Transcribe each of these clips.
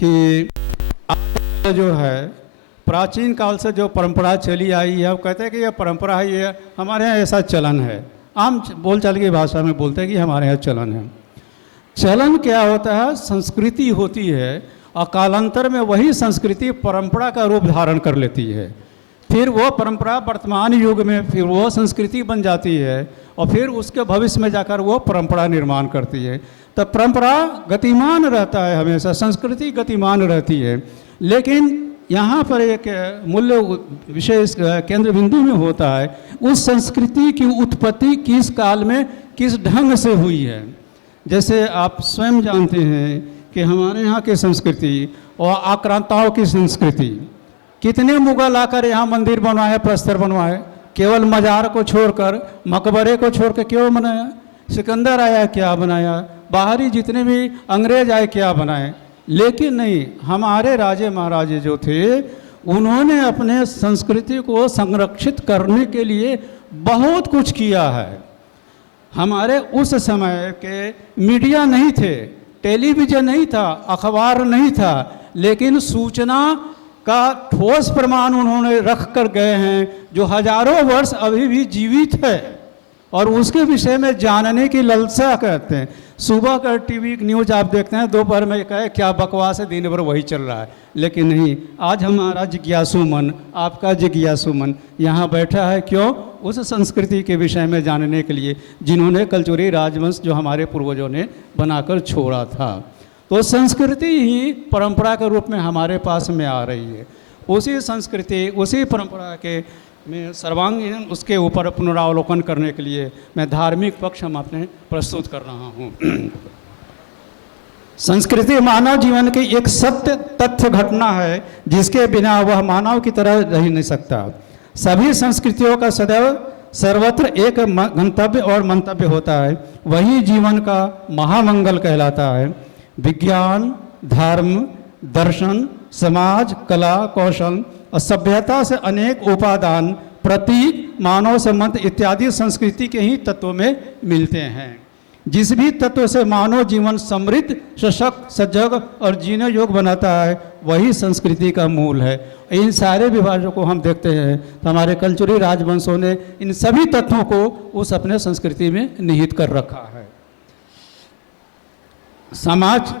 कि आज जो है प्राचीन काल से जो परंपरा चली आई है, वो कहते हैं कि ये परंपरा है, ये हमारे यहाँ ऐसा चलन है। आम बोलचाल की भाषा में बोलते हैं कि हमारे यहाँ चलन है। चलन क्या होता है? संस्कृति होती है, और कालांतर में वही संस्कृति परंपरा का रूप धारण कर लेती है। फिर वो परंपरा वर्तमान युग में फिर वो संस्कृति बन जाती है, और फिर उसके भविष्य में जाकर वो परंपरा निर्माण करती है। तो परंपरा गतिमान रहता है, हमेशा संस्कृति गतिमान रहती है। लेकिन यहाँ पर एक मूल्य विशेष केंद्र बिंदु में होता है, उस संस्कृति की उत्पत्ति किस काल में किस ढंग से हुई है। जैसे आप स्वयं जानते हैं कि हमारे यहाँ की संस्कृति और आक्रांताओं की संस्कृति, कितने मुगल आकर यहाँ मंदिर बनवाए, प्रस्तर बनवाए, केवल मजार को छोड़कर, मकबरे को छोड़कर क्यों बनाया? सिकंदर आया क्या बनाया, बाहरी जितने भी अंग्रेज आए क्या बनाए। लेकिन नहीं, हमारे राजे महाराजे जो थे उन्होंने अपने संस्कृति को संरक्षित करने के लिए बहुत कुछ किया है। हमारे उस समय के मीडिया नहीं थे, टेलीविज़न नहीं था, अखबार नहीं था, लेकिन सूचना का ठोस प्रमाण उन्होंने रख कर गए हैं, जो हजारों वर्ष अभी भी जीवित है, और उसके विषय में जानने की लालसा करते हैं। सुबह का टीवी न्यूज़ आप देखते हैं, दोपहर में कहे क्या बकवास है, दिन भर वही चल रहा है। लेकिन नहीं, आज हमारा जिज्ञासु मन, आपका जिज्ञासु मन यहाँ बैठा है, क्यों? उस संस्कृति के विषय में जानने के लिए जिन्होंने कलचुरी राजवंश जो हमारे पूर्वजों ने बनाकर छोड़ा था। तो संस्कृति ही परंपरा के रूप में हमारे पास में आ रही है। उसी संस्कृति, उसी परंपरा के में सर्वांगीण उसके ऊपर पुनरावलोकन करने के लिए मैं धार्मिक पक्ष हम अपने प्रस्तुत कर रहा हूँ। संस्कृति मानव जीवन की एक सत्य तथ्य घटना है, जिसके बिना वह मानव की तरह रह नहीं सकता। सभी संस्कृतियों का सदैव सर्वत्र एक गंतव्य और मंतव्य होता है, वही जीवन का महामंगल कहलाता है। विज्ञान, धर्म, दर्शन, समाज, कला, कौशल और सभ्यता से अनेक उपादान, प्रतीक, मानव संबंध इत्यादि संस्कृति के ही तत्वों में मिलते हैं। जिस भी तत्व से मानव जीवन समृद्ध, सशक्त, सजग और जीने योग्य बनाता है, वही संस्कृति का मूल है। इन सारे विभाजों को हम देखते हैं तो हमारे कलचुरी राजवंशों ने इन सभी तत्वों को उस अपने संस्कृति में निहित कर रखा है। समाज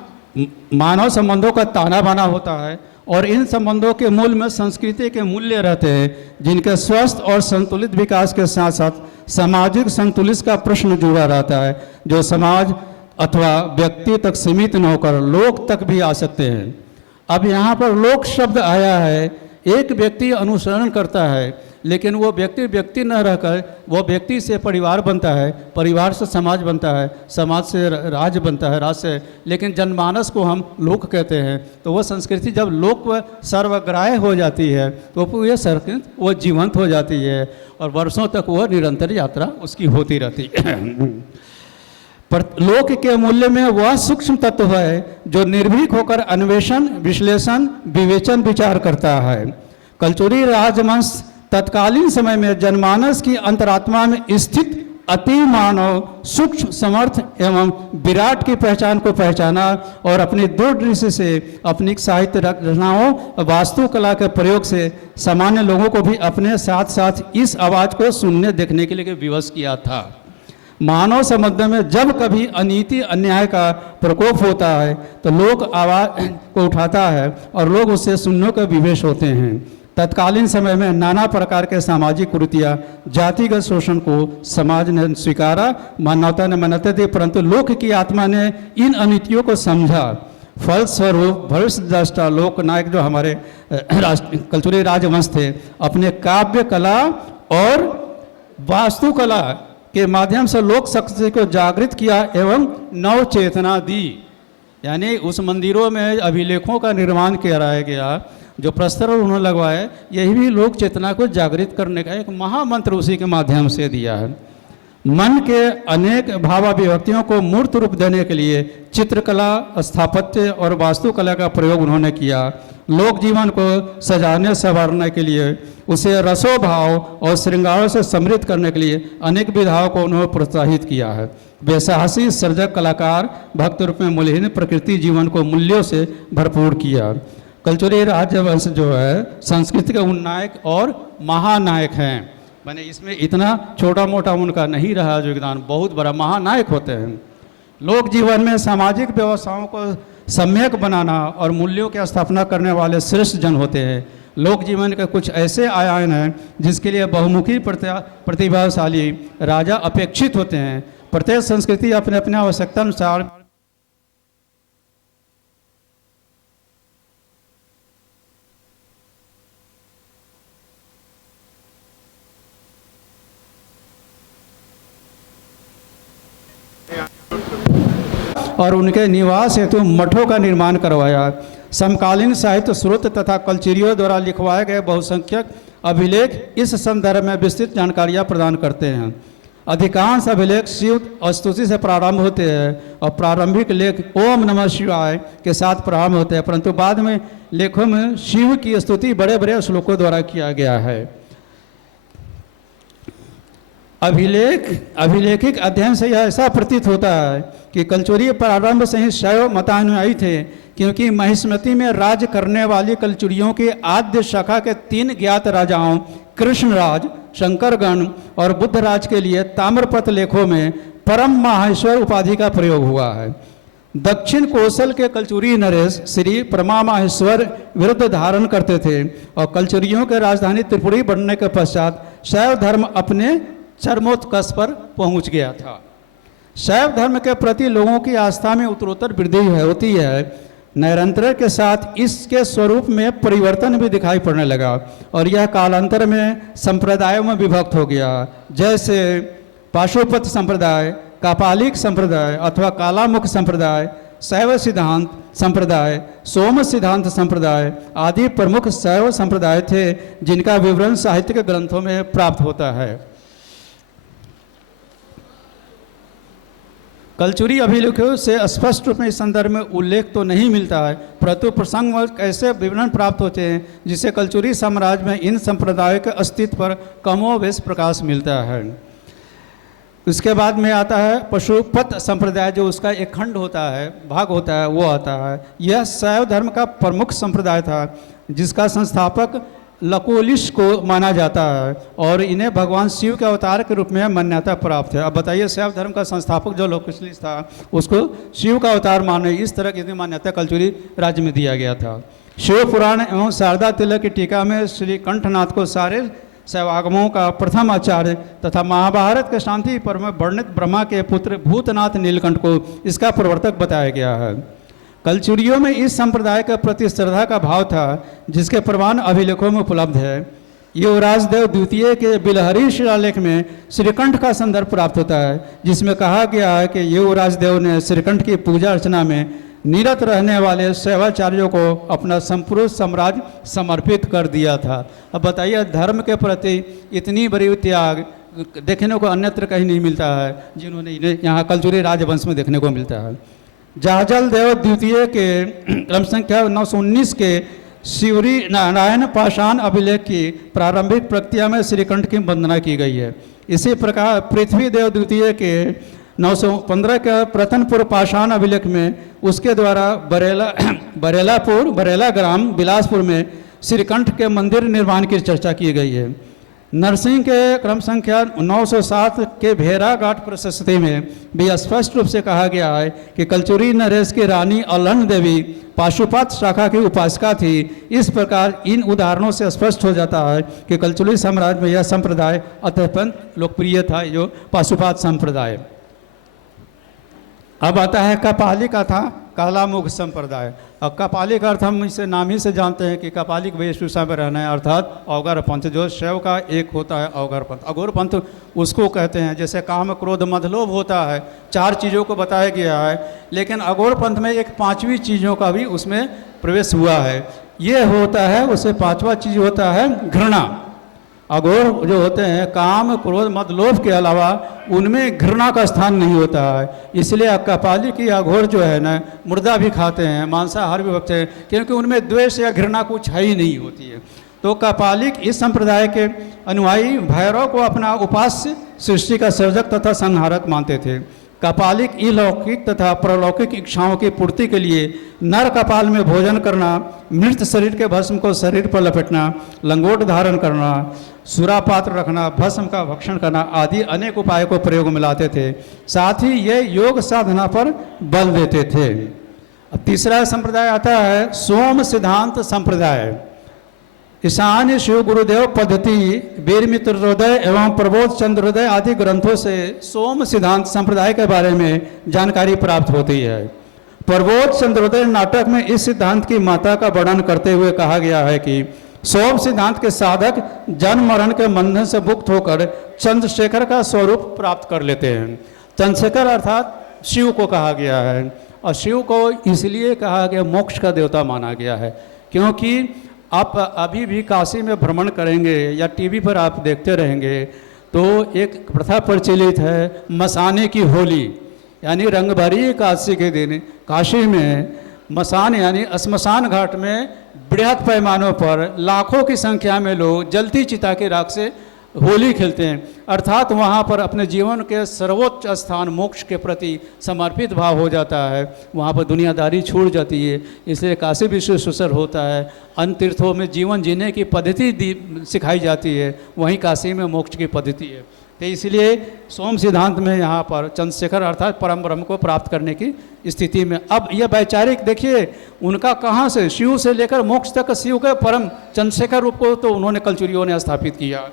मानव संबंधों का ताना बाना होता है, और इन संबंधों के मूल में संस्कृति के मूल्य रहते हैं, जिनके स्वस्थ और संतुलित विकास के साथ साथ सामाजिक संतुलित का प्रश्न जुड़ा रहता है, जो समाज अथवा व्यक्ति तक सीमित न होकर लोक तक भी आ सकते हैं। अब यहाँ पर लोक शब्द आया है, एक व्यक्ति अनुसरण करता है, लेकिन वो व्यक्ति न रहकर वो व्यक्ति से परिवार बनता है, परिवार से समाज बनता है, समाज से राज्य बनता है, राज्य से, लेकिन जनमानस को हम लोक कहते हैं। तो वो संस्कृति जब लोक सर्वग्राह्य हो जाती है तो ये संस्कृति वो जीवंत हो जाती है, और वर्षों तक वो निरंतर यात्रा उसकी होती रहती है। पर लोक के मूल्य में वह सूक्ष्म तत्व है जो निर्भीक होकर अन्वेषण, विश्लेषण, विवेचन, विचार करता है। कलचुरी राजवंश तत्कालीन समय में जनमानस की अंतरात्मा में स्थित अति मानव, सूक्ष्म, समर्थ एवं विराट की पहचान को पहचाना, और अपनी दूरदृष्टि से अपनी साहित्य रचनाओं, वास्तुकला के प्रयोग से सामान्य लोगों को भी अपने साथ साथ इस आवाज़ को सुनने देखने के लिए विवश किया था। मानव संबंध में जब कभी अनीति, अन्याय का प्रकोप होता है तो लोग आवाज़ को उठाता है और लोग उससे सुनने के विवश होते हैं। तत्कालीन समय में नाना प्रकार के सामाजिक कुरीतियाँ, जातिगत शोषण को समाज ने स्वीकारा, मानवता ने मान्यता दी, परंतु लोक की आत्मा ने इन अनीतियों को समझा। फलस्वरूप भविष्य दृष्टा लोकनायक जो हमारे कलचुरी राजवंश थे, अपने काव्य कला और वास्तुकला के माध्यम से लोक शक्ति को जागृत किया एवं नव चेतना दी। यानी उस मंदिरों में अभिलेखों का निर्माण कराया गया, जो प्रस्तर उन्होंने लगवाए, यही भी लोक चेतना को जागृत करने का एक महामंत्र उसी के माध्यम से दिया है। मन के अनेक भावाभिव्यक्तियों को मूर्त रूप देने के लिए चित्रकला, स्थापत्य और वास्तुकला का प्रयोग उन्होंने किया। लोक जीवन को सजाने संवारने के लिए, उसे रसोभाव और श्रृंगारों से समृद्ध करने के लिए अनेक विधाओं को उन्होंने प्रोत्साहित किया है। वे साहसी सर्जक कलाकार भक्त रूप में मूल्यहीन प्रकृति जीवन को मूल्यों से भरपूर किया। कलचुरी राजवंश जो है संस्कृति के उन्नायक और महानायक हैं। मैंने इसमें इतना छोटा मोटा उनका नहीं रहा योगदान, बहुत बड़ा महानायक होते हैं। लोक जीवन में सामाजिक व्यवस्थाओं को सम्यक बनाना और मूल्यों की स्थापना करने वाले श्रेष्ठ जन होते हैं। लोक जीवन के कुछ ऐसे आयान हैं जिसके लिए बहुमुखी प्रतिभाशाली राजा अपेक्षित होते हैं। प्रत्येक संस्कृति अपने अपने आवश्यकता अनुसार और उनके निवास हेतु मठों का निर्माण करवाया। समकालीन साहित्य स्रोत तथा कलचुरियों द्वारा लिखवाए गए बहुसंख्यक अभिलेख इस संदर्भ में विस्तृत जानकारियाँ प्रदान करते हैं। अधिकांश अभिलेख शिव स्तुति से प्रारंभ होते हैं और प्रारंभिक लेख ओम नमः शिवाय के साथ प्रारंभ होते हैं, परंतु बाद में लेखों में शिव की स्तुति बड़े बड़े श्लोकों द्वारा किया गया है। अभिलेखिक अध्ययन से यह ऐसा प्रतीत होता है कि कलचुरी प्रारंभ से ही शैव मतानुयायी थे, क्योंकि महिष्मति में राज करने वाली कलचुरियों की आद्य शाखा के 3 ज्ञात राजाओं कृष्णराज, शंकरगण और बुद्धराज के लिए ताम्रपत्र लेखों में परम माहेश्वर उपाधि का प्रयोग हुआ है। दक्षिण कौशल के कलचुरी नरेश श्री परमा माहेश्वर विरुद्ध धारण करते थे और कलचुरियों के राजधानी त्रिपुरी बनने के पश्चात शैव धर्म अपने चरमोत्कर्ष पर पहुंच गया था। शैव धर्म के प्रति लोगों की आस्था में उत्तरोत्तर वृद्धि होती है। नैरंतर के साथ इसके स्वरूप में परिवर्तन भी दिखाई पड़ने लगा और यह कालांतर में संप्रदायों में विभक्त हो गया, जैसे पाशुपत संप्रदाय, कापालिक संप्रदाय अथवा कालामुख संप्रदाय, शैव सिद्धांत संप्रदाय, सोम सिद्धांत संप्रदाय आदि प्रमुख शैव संप्रदाय थे, जिनका विवरण साहित्यिक ग्रंथों में प्राप्त होता है। कलचुरी अभिलेखों से स्पष्ट रूप में इस संदर्भ में उल्लेख तो नहीं मिलता है, परंतु प्रसंग ऐसे विवरण प्राप्त होते हैं जिससे कलचुरी साम्राज्य में इन संप्रदायों के अस्तित्व पर कमोवेश प्रकाश मिलता है। उसके बाद में आता है पशुपत संप्रदाय, जो उसका एक खंड होता है, भाग होता है, वो आता है। यह शैव धर्म का प्रमुख संप्रदाय था, जिसका संस्थापक लकुलिश को माना जाता है और इन्हें भगवान शिव के अवतार के रूप में मान्यता प्राप्त है। अब बताइए, शैव धर्म का संस्थापक जो लकुलिश था उसको शिव का अवतार माने, इस तरह की मान्यता कलचुरी राज्य में दिया गया था। शिव पुराण एवं शारदा तिलक की टीका में श्री कंठनाथ को सारे शैवागमों का प्रथम आचार्य तथा महाभारत के शांति पर्व में वर्णित ब्रह्मा के पुत्र भूतनाथ नीलकंठ को इसका प्रवर्तक बताया गया है। कलचुरियों में इस संप्रदाय के प्रति श्रद्धा का भाव था, जिसके प्रमाण अभिलेखों में उपलब्ध है। युवराज देव द्वितीय के बिलहरी शिलालेख में श्रीकंठ का संदर्भ प्राप्त होता है, जिसमें कहा गया है कि युवराज देव ने श्रीकंठ की पूजा अर्चना में निरत रहने वाले शैवाचार्यों को अपना संपूर्ण साम्राज्य समर्पित कर दिया था। अब बताइए, धर्म के प्रति इतनी बड़ी त्याग देखने को अन्यत्र कहीं नहीं मिलता है, जिन्होंने इन्हें यहाँ कलचुरी राजवंश में देखने को मिलता है। जहाजल देव द्वितीय के क्रम संख्या 919 के शिवरी नारायण पाषाण अभिलेख की प्रारंभिक प्रक्रिया में श्रीकंठ की वंदना की गई है। इसी प्रकार पृथ्वी देव द्वितीय के 915 के प्रतनपुर पाषाण अभिलेख में उसके द्वारा बरेला ग्राम बिलासपुर में श्रीकंठ के मंदिर निर्माण की चर्चा की गई है। नरसिंह के क्रम संख्या 907 के भेरा घाट प्रशस्ति में भी स्पष्ट रूप से कहा गया है कि कलचुरी नरेश की रानी अल्हण देवी पाशुपत शाखा की उपासिका थी। इस प्रकार इन उदाहरणों से स्पष्ट हो जाता है कि कलचुरी साम्राज्य में यह संप्रदाय अत्यंत लोकप्रिय था, जो पाशुपत संप्रदाय। अब आता है कपालिक अथा कालामुख संप्रदाय। अब कपालिक अर्थ हम इसे नाम ही से जानते हैं कि कपालिक वेशभूषा में रहना है, अर्थात अवगर पंथ, जो शैव का एक होता है अवगर पंथ। अघोर पंथ उसको कहते हैं, जैसे काम क्रोध मद लोभ होता है, 4 चीज़ों को बताया गया है, लेकिन अघोर पंथ में एक 5वीं चीज़ों का भी उसमें प्रवेश हुआ है। ये होता है, उसे 5वां चीज़ होता है घृणा। अघोर जो होते हैं काम क्रोध मद लोभ के अलावा उनमें घृणा का स्थान नहीं होता है। इसलिए कपालिक की अघोर जो है ना, मुर्दा भी खाते हैं, मांसाहार भी भक्त हैं, क्योंकि उनमें द्वेष या घृणा कुछ है ही नहीं होती है। तो कपालिक इस संप्रदाय के अनुयायी भैरव को अपना उपास्य सृष्टि का सर्जक तथा संहारक मानते थे। कपालिक अलौकिक तथा परलौकिक इच्छाओं की पूर्ति के लिए नर कपाल में भोजन करना, मृत शरीर के भस्म को शरीर पर लपेटना, लंगोट धारण करना, सुरापात्र रखना, भस्म का भक्षण करना आदि अनेक उपायों को प्रयोग में लाते थे। साथ ही ये योग साधना पर बल देते थे। अब तीसरा संप्रदाय आता है सोम सिद्धांत संप्रदाय। ईशान्य शिव गुरुदेव पद्धति, वीरमित्र हृदय एवं प्रबोध चंद्र हृदय आदि ग्रंथों से सोम सिद्धांत संप्रदाय के बारे में जानकारी प्राप्त होती है। प्रबोध चंद्र हृदय नाटक में इस सिद्धांत की माता का वर्णन करते हुए कहा गया है कि सोम सिद्धांत के साधक जन्म मरण के बंधन से मुक्त होकर चंद्रशेखर का स्वरूप प्राप्त कर लेते हैं। चंद्रशेखर अर्थात शिव को कहा गया है, और शिव को इसलिए कहा गया, मोक्ष का देवता माना गया है, क्योंकि आप अभी भी काशी में भ्रमण करेंगे या टीवी पर आप देखते रहेंगे तो एक प्रथा प्रचलित है मसाने की होली, यानी रंगभरी एकादशी के दिन काशी में मसान यानी श्मशान घाट में बृहद पैमानों पर लाखों की संख्या में लोग जलती चिता की राख से होली खेलते हैं। अर्थात वहाँ पर अपने जीवन के सर्वोच्च स्थान मोक्ष के प्रति समर्पित भाव हो जाता है, वहाँ पर दुनियादारी छूट जाती है। इसलिए काशी विश्वेश्वर होता है, अन्य तीर्थों में जीवन जीने की पद्धति सिखाई जाती है, वहीं काशी में मोक्ष की पद्धति है। तो इसलिए सोम सिद्धांत में यहाँ पर चंद्रशेखर अर्थात परम ब्रह्म को प्राप्त करने की स्थिति में, अब यह वैचारिक देखिए उनका कहाँ से शिव से लेकर मोक्ष तक शिव के परम चंद्रशेखर रूप को तो उन्होंने कलचुरियों ने स्थापित किया।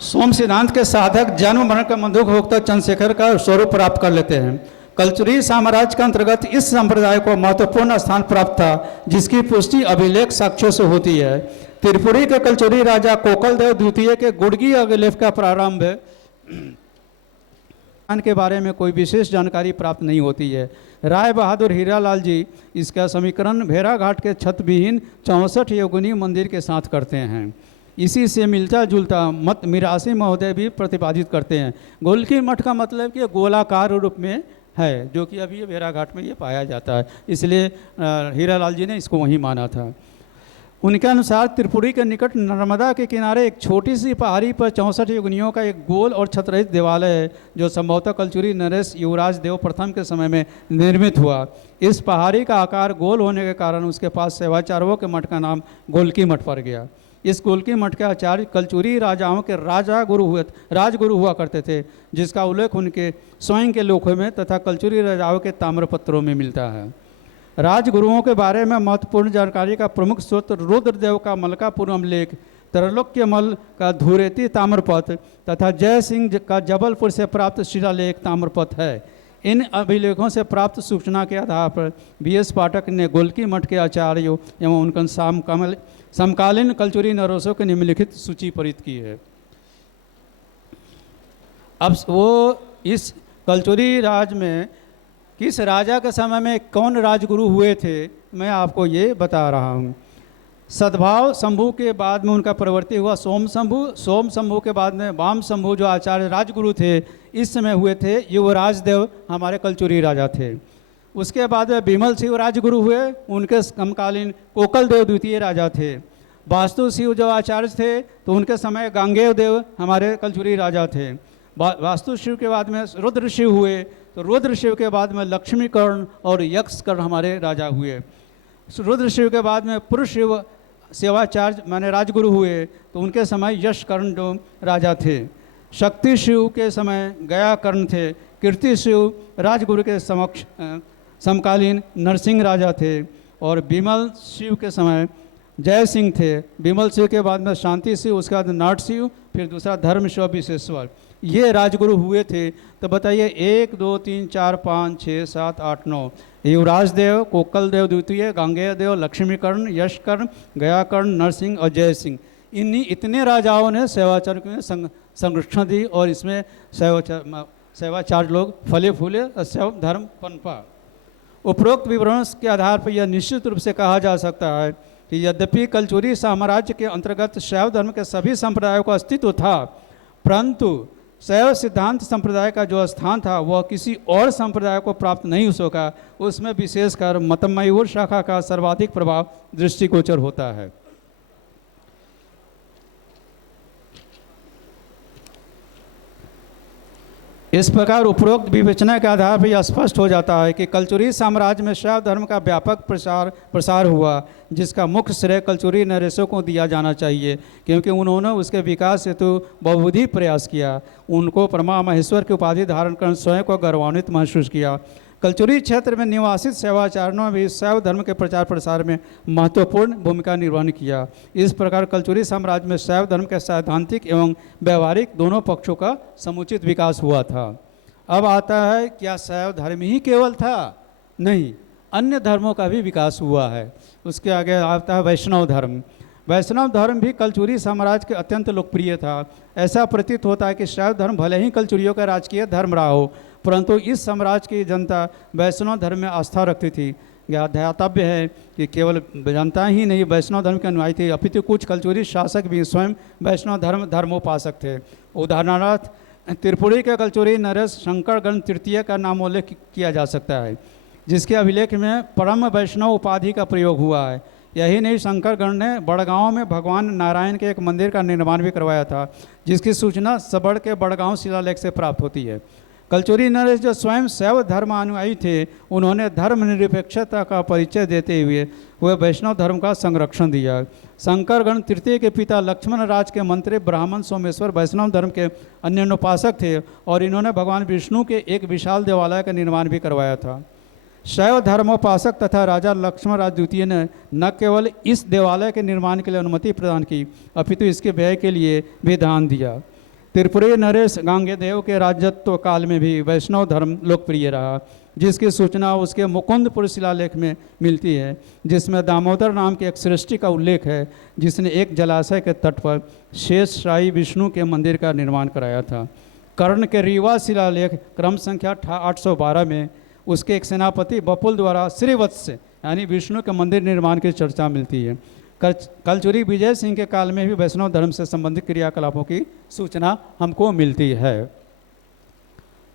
सोम सिद्धांत के साधक जन्म मरण का बंधुक होकर चंद्रशेखर का स्वरूप प्राप्त कर लेते हैं। कलचुरी साम्राज्य के अंतर्गत इस संप्रदाय को महत्वपूर्ण स्थान प्राप्त था, जिसकी पुष्टि अभिलेख साक्ष्यों से होती है। त्रिपुरी के कलचुरी राजा कोकलदेव द्वितीय के गुड़गी अभिलेख का प्रारंभ के बारे में कोई विशेष जानकारी प्राप्त नहीं होती है। राय बहादुर हीरालाल जी इसका समीकरण भेड़ाघाट के छत विहीन 64 योगिनी मंदिर के साथ करते हैं। इसी से मिलता जुलता मत मिरासी महोदय भी प्रतिपादित करते हैं। गोलकी मठ का मतलब कि गोलाकार रूप में है, जो कि अभी भेड़ाघाट में ये पाया जाता है, इसलिए हीरालाल जी ने इसको वहीं माना था। उनके अनुसार त्रिपुरी के निकट नर्मदा के किनारे एक छोटी सी पहाड़ी पर 64 योगिनियों का एक गोल और छतरहित देवालय है, जो संभवतः कलचुरी नरेश युवराज देव प्रथम के समय में निर्मित हुआ। इस पहाड़ी का आकार गोल होने के कारण उसके पास सेवाचार्यों के मठ का नाम गोलकी मठ पड़ गया। इस गोलकी मठ के आचार्य कलचुरी राजाओं के राजगुरु हुआ करते थे, जिसका उल्लेख उनके स्वयं के लेखों में तथा कलचुरी राजाओं के ताम्रपत्रों में मिलता है। राजगुरुओं के बारे में महत्वपूर्ण जानकारी का प्रमुख स्रोत रुद्रदेव का मलकापुरम लेख, त्रैलोक्यमल का धुरेती ताम्रपत्र तथा जय सिंह का जबलपुर से प्राप्त शिलालेख ताम्रपत्र है। इन अभिलेखों से प्राप्त सूचना के आधार पर BS पाठक ने गोलकी मठ के आचार्यों एवं उनका समकालीन कलचुरी नरेशों की निम्नलिखित सूची परित की है। अब वो इस कलचुरी राज में किस राजा के समय में कौन राजगुरु हुए थे, मैं आपको ये बता रहा हूँ। सद्भाव शंभु के बाद में उनका प्रवृत्ति हुआ सोम शंभु के बाद में वाम शंभु जो आचार्य राजगुरु थे इस समय हुए थे युवराज देव, हमारे कलचुरी राजा थे। उसके बाद में विमल शिव राजगुरु हुए, उनके समकालीन कोकल देव द्वितीय राजा थे। वास्तु शिव जो आचार्य थे तो उनके समय गांगेय देव हमारे कलचुरी राजा थे। वास्तु शिव के बाद में रुद्र शिव हुए, तो रुद्र शिव के बाद में लक्ष्मीकर्ण और यक्षकर्ण हमारे राजा हुए। रुद्र शिव के बाद में पुरुष शिव सेवाचार्य माने राजगुरु हुए, तो उनके समय यशकर्ण जो राजा थे। शक्ति शिव के समय गयाकर्ण थे। कीर्ति शिव राजगुरु के समकालीन नरसिंह राजा थे। और विमल शिव के समय जय सिंह थे। विमल शिव के बाद में शांति शिव, उसके बाद नाट शिव, फिर दूसरा धर्म शिव विशेश्वर, ये राजगुरु हुए थे। तो बताइए 1 2 3 4 5 6 7 8 9 युवराज देव, कोकल देव द्वितीय, गांगेय देव, लक्ष्मीकर्ण, यशकर्ण, गयाकर्ण, नरसिंह और जय सिंह, इतने राजाओं ने सेवाचार्य में संरक्षण दी और इसमें सेवाचार्य लोग फले फूले और धर्म पनपा। उपरोक्त विवरण के आधार पर यह निश्चित रूप से कहा जा सकता है कि यद्यपि कलचुरी साम्राज्य के अंतर्गत शैव धर्म के सभी संप्रदायों का अस्तित्व था, परंतु शैव सिद्धांत संप्रदाय का जो स्थान था वह किसी और संप्रदाय को प्राप्त नहीं हो सका। उसमें विशेषकर मतमयूर शाखा का सर्वाधिक प्रभाव दृष्टिगोचर होता है। इस प्रकार उपरोक्त विवेचना के आधार पर यह स्पष्ट हो जाता है कि कलचुरी साम्राज्य में शैव धर्म का व्यापक प्रसार हुआ, जिसका मुख्य श्रेय कलचुरी नरेशों को दिया जाना चाहिए, क्योंकि उन्होंने उसके विकास हेतु बहुविधि प्रयास किया। उनको परमा महेश्वर की उपाधि धारण कर स्वयं को गौरवान्वित महसूस किया। कलचुरी क्षेत्र में निवासित शैवाचार्यों ने भी शैव धर्म के प्रचार प्रसार में महत्वपूर्ण भूमिका निर्वहन किया। इस प्रकार कलचुरी साम्राज्य में शैव धर्म के सैद्धांतिक एवं व्यवहारिक दोनों पक्षों का समुचित विकास हुआ था। अब आता है, क्या शैव धर्म ही केवल था? नहीं, अन्य धर्मों का भी विकास हुआ है। उसके आगे आता है वैष्णव धर्म। वैष्णव धर्म भी कलचुरी साम्राज्य के अत्यंत लोकप्रिय था। ऐसा प्रतीत होता है कि शैव धर्म भले ही कलचुरियों का राजकीय धर्म रहा हो, परंतु इस साम्राज्य की जनता वैष्णव धर्म में आस्था रखती थी। यह ध्यातव्य है कि केवल जनता ही नहीं वैष्णव धर्म के अनुयायी थे, अपितु कुछ कलचुरी शासक भी स्वयं वैष्णव धर्मोपासक थे। उदाहरणार्थ त्रिपुरी के कलचुरी नरेश शंकरगण तृतीय का नाम उल्लेख किया जा सकता है, जिसके अभिलेख में परम वैष्णव उपाधि का प्रयोग हुआ है। यही नहीं, शंकरगण ने बड़गांव में भगवान नारायण के एक मंदिर का निर्माण भी करवाया था, जिसकी सूचना सबड़ के बड़गांव शिलालेख से प्राप्त होती है। कलचुरी नरेश जो स्वयं शैव धर्मानुयायी थे, उन्होंने धर्मनिरपेक्षता का परिचय देते हुए वह वैष्णव धर्म का संरक्षण दिया। शंकरगण तृतीय के पिता लक्ष्मण राज के मंत्री ब्राह्मण सोमेश्वर वैष्णव धर्म के अन्य उपासक थे और इन्होंने भगवान विष्णु के एक विशाल देवालय का निर्माण भी करवाया था। शैव धर्मोपासक तथा राजा लक्ष्मण राज द्वितीय ने न केवल इस देवालय के निर्माण के लिए अनुमति प्रदान की, अपितु इसके व्यय के लिए भी दान दिया। त्रिपुरी नरेश गांगेयदेव के राजत्व काल में भी वैष्णव धर्म लोकप्रिय रहा, जिसकी सूचना उसके मुकुंदपुर शिलालेख में मिलती है, जिसमें दामोदर नाम के एक सृष्टि का उल्लेख है, जिसने एक जलाशय के तट पर शेष शाही विष्णु के मंदिर का निर्माण कराया था। कर्ण के रीवा शिलालेख क्रम संख्या 812 में उसके एक सेनापति बपुल द्वारा श्रीवत्स यानी विष्णु के मंदिर निर्माण की चर्चा मिलती है। कलचुरी विजय सिंह के काल में भी वैष्णव धर्म से संबंधित क्रियाकलापों की सूचना हमको मिलती है।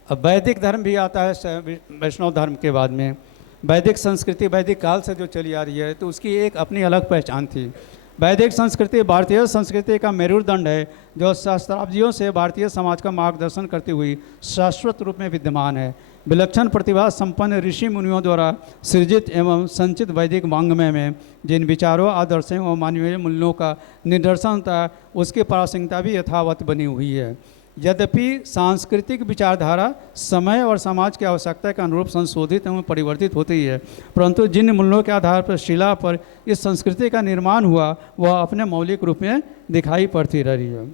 अब वैदिक धर्म भी आता है वैष्णव धर्म के बाद में। वैदिक संस्कृति वैदिक काल से जो चली आ रही है, तो उसकी एक अपनी अलग पहचान थी। वैदिक संस्कृति भारतीय संस्कृति का मेरुदंड है, जो सहस्त्राब्दियों से भारतीय समाज का मार्गदर्शन करती हुई शाश्वत रूप में विद्यमान है। विलक्षण प्रतिभा संपन्न ऋषि मुनियों द्वारा सृजित एवं संचित वैदिक वाङ्मय में जिन विचारों, आदर्शों और मानवीय मूल्यों का निदर्शन था, उसकी प्रासंगिकता भी यथावत बनी हुई है। यद्यपि सांस्कृतिक विचारधारा समय और समाज की आवश्यकता के अनुरूप संशोधित एवं परिवर्तित होती है, परंतु जिन मूल्यों के आधार पर शिला पर इस संस्कृति का निर्माण हुआ, वह अपने मौलिक रूप में दिखाई पड़ती रही है।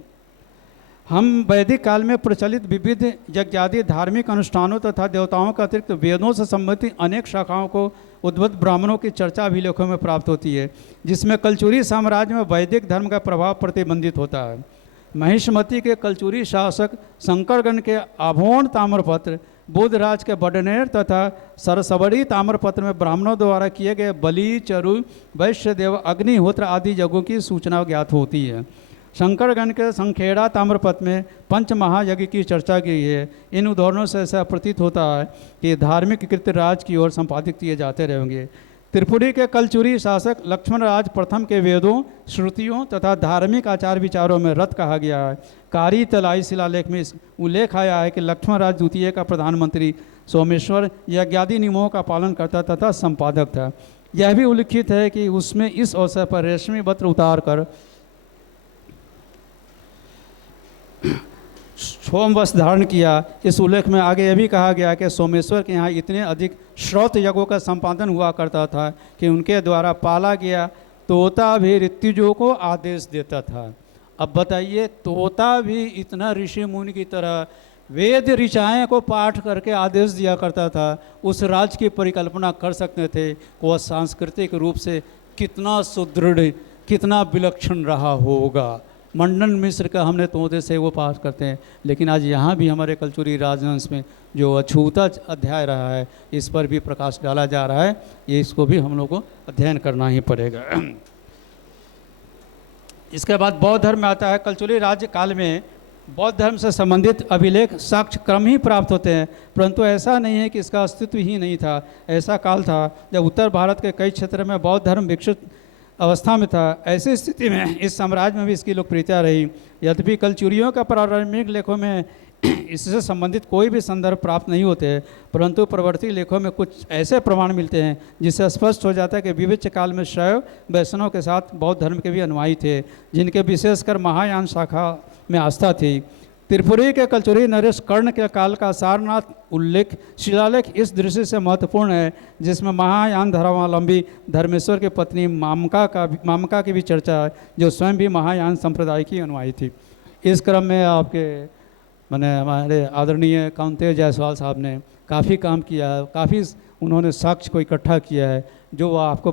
हम वैदिक काल में प्रचलित विविध यज्ञादि धार्मिक अनुष्ठानों तथा देवताओं के अतिरिक्त वेदों से संबंधित अनेक शाखाओं को उद्भूत ब्राह्मणों की चर्चा अभिलेखों में प्राप्त होती है, जिसमें कलचुरी साम्राज्य में वैदिक धर्म का प्रभाव प्रतिबंधित होता है। महिष्मती के कलचुरी शासक शंकरगण के आभोण ताम्रपत्र, बुधराज के बडनेर तथा सरसवड़ी ताम्रपत्र में ब्राह्मणों द्वारा किए गए बलि, चरु, वैश्यदेव, अग्निहोत्र आदि यज्ञों की सूचना ज्ञात होती है। शंकरगण के संखेड़ा ताम्रपत्र में पंच महायज्ञ की चर्चा की है। इन उदाहरणों से ऐसा प्रतीत होता है कि धार्मिक कृत्य राज की ओर संपादित किए जाते रहेंगे। त्रिपुरी के कलचुरी शासक लक्ष्मण राज प्रथम के वेदों, श्रुतियों तथा धार्मिक आचार विचारों में रत कहा गया है। कारी तलाई शिलालेख में उल्लेख आया है कि लक्ष्मण राज द्वितीय का प्रधानमंत्री सोमेश्वर यज्ञादि नियमों का पालन करता तथा संपादक था। यह भी उल्लिखित है कि उसमें इस अवसर पर रेशमी वस्त्र उतार कर सोम वस्त्र धारण किया। इस उल्लेख में आगे यह भी कहा गया कि सोमेश्वर के यहाँ इतने अधिक श्रौत यज्ञों का संपादन हुआ करता था कि उनके द्वारा पाला गया तोता भी ऋत्विजों को आदेश देता था। अब बताइए, तोता भी इतना ऋषि मुनि की तरह वेद ऋचाएँ को पाठ करके आदेश दिया करता था, उस राज की परिकल्पना कर सकते थे। वह सांस्कृतिक रूप से कितना सुदृढ़, कितना विलक्षण रहा होगा। मंडन मिश्र का हमने तोते से वो पाठ करते हैं, लेकिन आज यहाँ भी हमारे कलचुरी राजवंश में जो अछूता अध्याय रहा है, इस पर भी प्रकाश डाला जा रहा है। ये इसको भी हम लोग को अध्ययन करना ही पड़ेगा। इसके बाद बौद्ध धर्म में आता है। कलचुरी राज्य काल में बौद्ध धर्म से संबंधित अभिलेख साक्ष्य क्रम ही प्राप्त होते हैं, परंतु ऐसा नहीं है कि इसका अस्तित्व ही नहीं था। ऐसा काल था जब उत्तर भारत के कई क्षेत्र में बौद्ध धर्म विकसित अवस्था में था। ऐसी स्थिति में इस साम्राज्य में भी इसकी लोकप्रियता रही। यद्यपि कलचुरियों का प्रारंभिक लेखों में इससे संबंधित कोई भी संदर्भ प्राप्त नहीं होते हैं, परंतु प्रवर्ती लेखों में कुछ ऐसे प्रमाण मिलते हैं जिससे स्पष्ट हो जाता है कि विविध काल में शैव वैष्णव के साथ बौद्ध धर्म के भी अनुयायी थे, जिनके विशेषकर महायान शाखा में आस्था थी। त्रिपुरी के कलचुरी नरेश कर्ण के काल का सारनाथ उल्लेख शिलालेख इस दृष्टि से महत्वपूर्ण है, जिसमें महायान धर्मावलंबी धर्मेश्वर की पत्नी मामका की भी चर्चा है, जो स्वयं भी महायान संप्रदाय की अनुयायी थी। इस क्रम में आपके मैंने हमारे आदरणीय कांतेय जायसवाल साहब ने काफ़ी काम किया है, काफ़ी उन्होंने साक्ष्य को इकट्ठा किया है, जो वह आपको